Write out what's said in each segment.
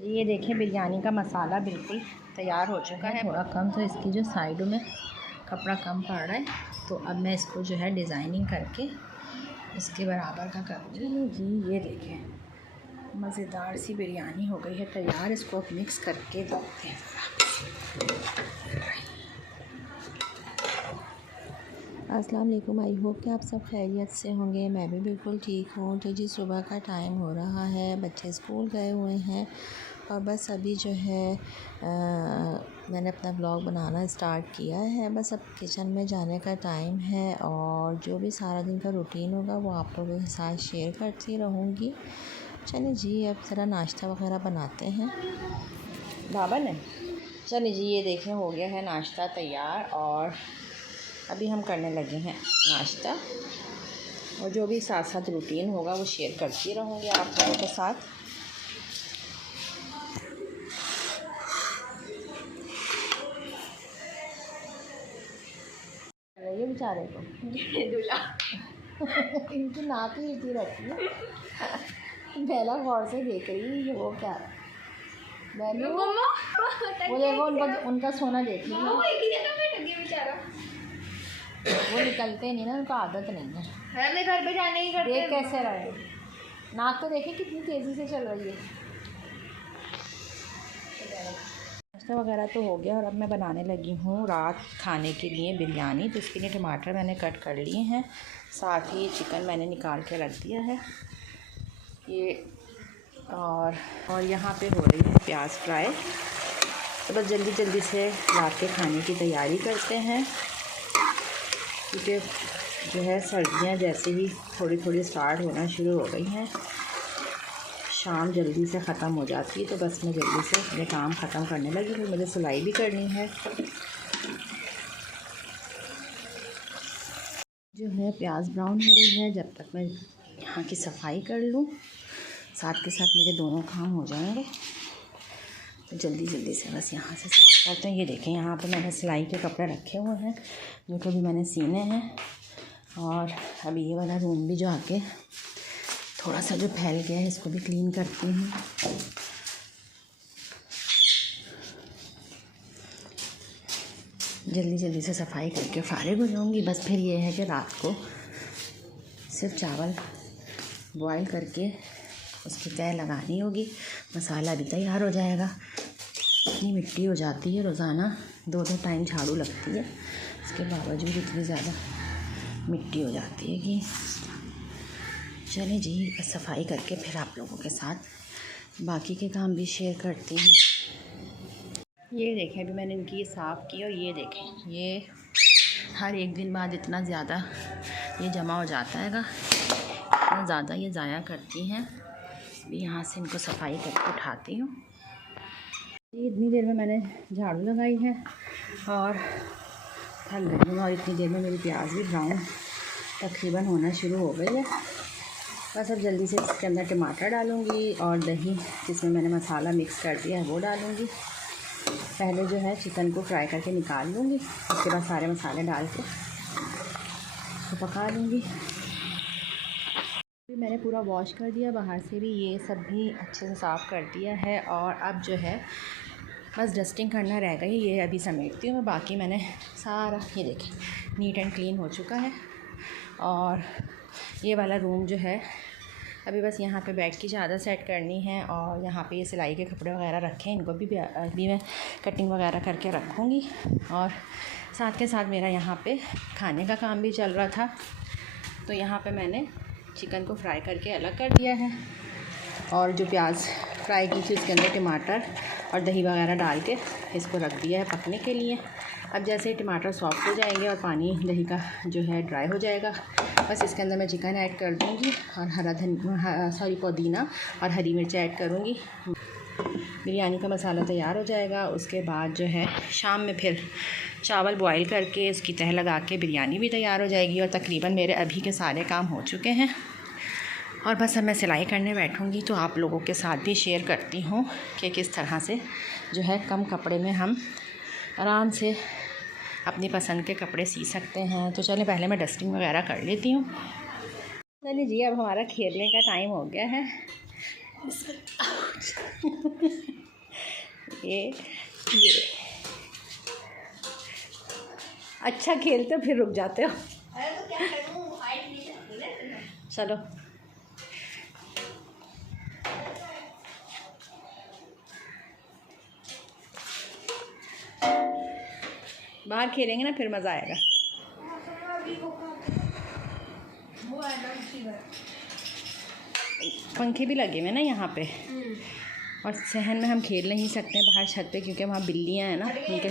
ये देखें बिरयानी का मसाला बिल्कुल तैयार हो चुका है। थोड़ा कम तो इसकी जो साइडों में कपड़ा कम पड़ रहा है, तो अब मैं इसको जो है डिज़ाइनिंग करके इसके बराबर का करूँगी। जी ये देखें मज़ेदार सी बिरयानी हो गई है तैयार। इसको अब मिक्स करके देखते हैं। अस्सलाम वालेकुम, आई होप कि आप सब खैरियत से होंगे। मैं भी बिल्कुल ठीक हूँ। तो जी सुबह का टाइम हो रहा है, बच्चे स्कूल गए हुए हैं और बस अभी जो है मैंने अपना ब्लॉग बनाना स्टार्ट किया है। बस अब किचन में जाने का टाइम है और जो भी सारा दिन का रूटीन होगा वो आप लोगों के साथ शेयर करती रहूँगी। चलिए जी अब ज़रा नाश्ता वगैरह बनाते हैं। बाबा ने चलिए जी ये देखें हो गया है नाश्ता तैयार और अभी हम करने लगे हैं नाश्ता, और जो भी साथ साथ रूटीन होगा वो शेयर करती रहूँगी आप लोगों के साथ। ये बेचारे को इनकी नाक ही इतनी रहती है। पहला गौर से देख रही है ये वो क्या मैंने वो देखो उनका सोना देख लिया। वो निकलते नहीं ना, उनको आदत नहीं है। मैं घर पे जाने ही करते। देख कैसे रहे, नाक तो देखे कितनी तेज़ी से चल रही है। नाश्ता वगैरह तो हो गया और अब मैं बनाने लगी हूँ रात खाने के लिए बिरयानी। तो इसके लिए टमाटर मैंने कट कर लिए हैं, साथ ही चिकन मैंने निकाल के रख दिया है ये, और यहाँ पे हो रही है प्याज फ्राई। तो बस जल्दी जल्दी से रात के खाने की तैयारी करते हैं, क्योंकि जो है सर्दियाँ जैसे ही थोड़ी थोड़ी स्टार्ट होना शुरू हो गई हैं, शाम जल्दी से ख़त्म हो जाती है। तो बस मैं जल्दी से अपने काम ख़त्म करने लगी। फिर मुझे सिलाई भी करनी है। जो है प्याज ब्राउन हो रही है, जब तक मैं यहाँ की सफाई कर लूँ साथ के साथ मेरे दोनों काम हो जाएंगे। तो जल्दी जल्दी से बस यहाँ से साफ करते हैं। ये देखें यहाँ पे मैंने सिलाई के कपड़े रखे हुए हैं जो कि भी मैंने सीने हैं, और अभी ये वाला रूम भी जो आके थोड़ा सा जो फैल गया है इसको भी क्लीन करती हूँ। जल्दी जल्दी से सफाई करके फ़ारिग हो जाऊँगी। बस फिर ये है कि रात को सिर्फ चावल बॉईल करके उसकी तय लगानी होगी, मसाला भी तैयार हो जाएगा। इतनी मिट्टी हो जाती है, रोज़ाना दो टाइम झाड़ू लगती है, इसके बावजूद इतनी ज़्यादा मिट्टी हो जाती है कि चलिए जी बस सफाई करके फिर आप लोगों के साथ बाकी के काम भी शेयर करती हूँ। ये देखें अभी मैंने इनकी साफ़ की और ये देखें ये हर एक दिन बाद इतना ज़्यादा ये जमा हो जाता है, इतना ज़्यादा ये ज़ाया करती हैं। अभी यहाँ से इनको सफाई करके उठाती हूँ। इतनी देर में मैंने झाड़ू लगाई है और थक गई हूँ, और इतनी देर में मेरी प्याज भी ब्राउन तकरीबन होना शुरू हो गई है। बस अब जल्दी से इसके अंदर टमाटर डालूँगी और दही जिसमें मैंने मसाला मिक्स कर दिया है वो डालूँगी। पहले जो है चिकन को फ्राई करके निकाल लूँगी, उसके बाद सारे मसाले डाल के तो पका लूँगी। फिर मैंने पूरा वॉश कर दिया, बाहर से भी ये सब भी अच्छे से साफ़ कर दिया है, और अब जो है बस डस्टिंग करना रह गई। ये अभी समेटती हूँ मैं। बाकी मैंने सारा ये देखें नीट एंड क्लीन हो चुका है। और ये वाला रूम जो है अभी बस यहाँ पे बेड की चादर सेट करनी है, और यहाँ पे ये सिलाई के कपड़े वगैरह रखे हैं, इनको भी अभी मैं कटिंग वगैरह करके रखूँगी। और साथ के साथ मेरा यहाँ पे खाने का काम भी चल रहा था, तो यहाँ पे मैंने चिकन को फ्राई करके अलग कर दिया है, और जो प्याज फ्राई की थी उसके अंदर टमाटर और दही वगैरह डाल के इसको रख दिया है पकने के लिए। अब जैसे ही टमाटर सॉफ्ट हो जाएंगे और पानी दही का जो है ड्राई हो जाएगा, बस इसके अंदर मैं चिकन ऐड कर दूँगी और पुदीना और हरी मिर्च ऐड करूँगी। बिरयानी का मसाला तैयार हो जाएगा। उसके बाद जो है शाम में फिर चावल बॉईल करके उसकी तह लगा के बिरयानी भी तैयार हो जाएगी। और तकरीबन मेरे अभी के सारे काम हो चुके हैं, और बस अब मैं सिलाई करने बैठूँगी तो आप लोगों के साथ भी शेयर करती हूँ कि किस तरह से जो है कम कपड़े में हम आराम से अपनी पसंद के कपड़े सी सकते हैं। तो चलिए पहले मैं डस्टिंग वगैरह कर लेती हूँ। चलिए जी अब हमारा खेलने का टाइम हो गया है। ये अच्छा खेलते हो फिर रुक जाते हो। अरे तो क्या करूं, हाइट नहीं चलती ना। चलो बाहर खेलेंगे ना फिर मज़ा आएगा। पंखे भी लगे हुए ना यहाँ पे, और सहन में हम खेल नहीं सकते बाहर छत पे क्योंकि वहाँ बिल्लियाँ हैं ना, उनके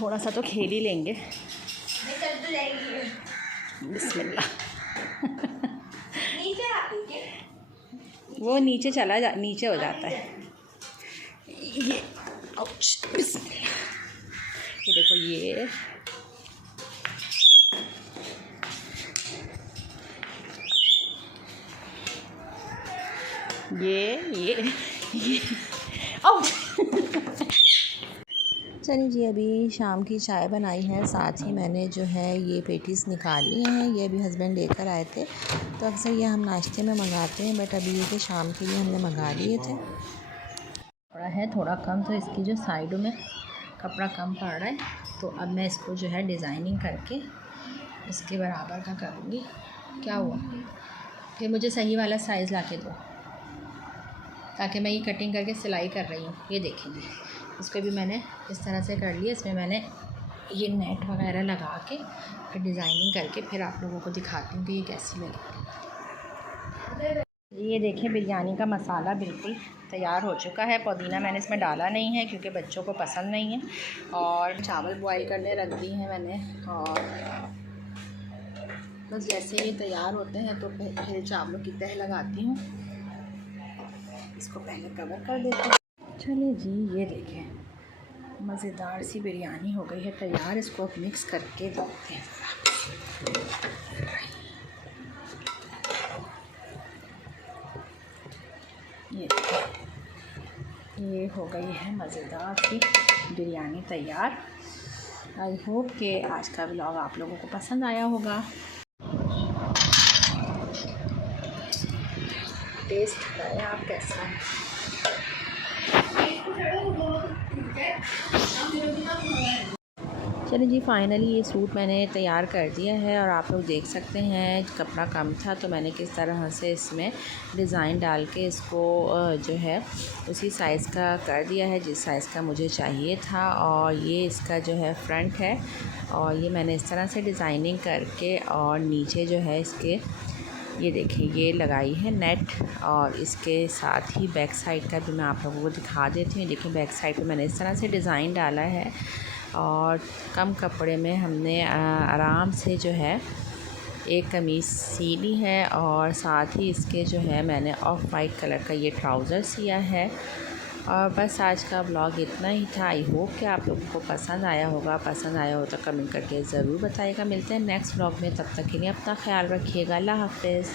थोड़ा सा तो खेल ही लेंगे। बिस्मिल्लाह। वो नीचे नीचे हो जाता है ये। बिस्मिल्लाह। ये देखो ये चलिए जी, अभी शाम की चाय बनाई है, साथ ही मैंने जो है ये पेटीज़ निकाली हैं। ये अभी हस्बैंड लेकर आए थे, तो अक्सर ये हम नाश्ते में मंगाते हैं, बट अभी ये कि शाम के लिए हमने मंगा लिए थे। थोड़ा कम, तो इसकी जो साइडों में कपड़ा कम पड़ रहा है, तो अब मैं इसको जो है डिज़ाइनिंग करके इसके बराबर का करूँगी। क्या हुआ कि मुझे सही वाला साइज़ ला के दो, ताकि मैं ये कटिंग करके सिलाई कर रही हूँ। ये देखेंगे, इसको भी मैंने इस तरह से कर लिया। इसमें मैंने ये नेट वगैरह लगा के फिर डिज़ाइनिंग करके फिर आप लोगों को दिखाती हूँ कि ये कैसी लगी। ये देखिए, बिरयानी का मसाला बिल्कुल तैयार हो चुका है। पुदीना मैंने इसमें डाला नहीं है क्योंकि बच्चों को पसंद नहीं है। और चावल बॉईल करने रख दी हैं मैंने, और बस जैसे ये तैयार होते हैं तो फिर चावलों की तह लगाती हूँ। इसको पहले कवर कर देती हूँ। चलिए जी, ये देखें, मज़ेदार सी बिरयानी हो गई है तैयार। इसको अब मिक्स करके देखते हैं। ये हो गई है मज़ेदार सी बिरयानी तैयार। आई होप कि आज का व्लॉग आप लोगों को पसंद आया होगा। टेस्ट करें आप कैसा है। चलिए जी, फाइनली ये सूट मैंने तैयार कर दिया है, और आप लोग देख सकते हैं कपड़ा कम था तो मैंने किस तरह से इसमें डिज़ाइन डाल के इसको जो है उसी साइज़ का कर दिया है जिस साइज़ का मुझे चाहिए था। और ये इसका जो है फ्रंट है, और ये मैंने इस तरह से डिज़ाइनिंग करके, और नीचे जो है इसके ये देखिए ये लगाई है नेट, और इसके साथ ही बैक साइड का भी मैं आप लोगों को दिखा देती हूँ। देखिए बैक साइड पे मैंने इस तरह से डिज़ाइन डाला है, और कम कपड़े में हमने आराम से जो है एक कमीज़ सी ली है, और साथ ही इसके जो है मैंने ऑफ वाइट कलर का ये ट्राउज़र सिया है। और बस आज का व्लॉग इतना ही था। आई होप कि आप लोगों को पसंद आया होगा। पसंद आया हो तो कमेंट करके ज़रूर बताइएगा। मिलते हैं नेक्स्ट व्लॉग में, तब तक के लिए अपना ख्याल रखिएगा। अल्लाह हाफ़िज़।